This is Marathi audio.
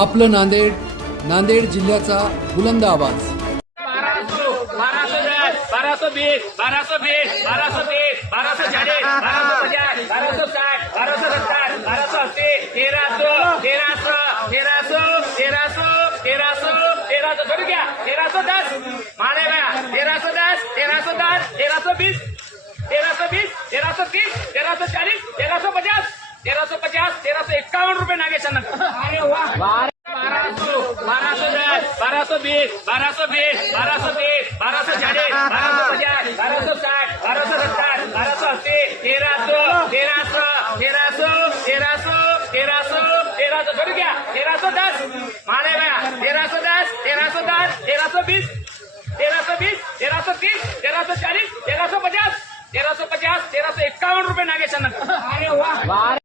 आपलं नांदेड नांदेड जिल्ह्याचा बुलंद आवाज. चाळीस बारासो पचास पचास तेरासो एक्कावन्न रुपये नागेशांना दस बारासो बीस बारासो बीस बारासो तीस बारासो चाळीस बारासो पचास बारासो साठ बारासो सत्तर बारासो अस्सी तेरासो तेरासो तेरासो तेरासो तेरासो छोड़ धरू घ्या. तेरासो दस. मारे गया तेरासो दस तेरासो दस तेरासो बीस तेरासो बीस तेरासो तीस तेरासो चाळीस तेरासो पचास तेरासो पचास तेरासो एक्कावन्न रुपये नागेशांना. अरे वा.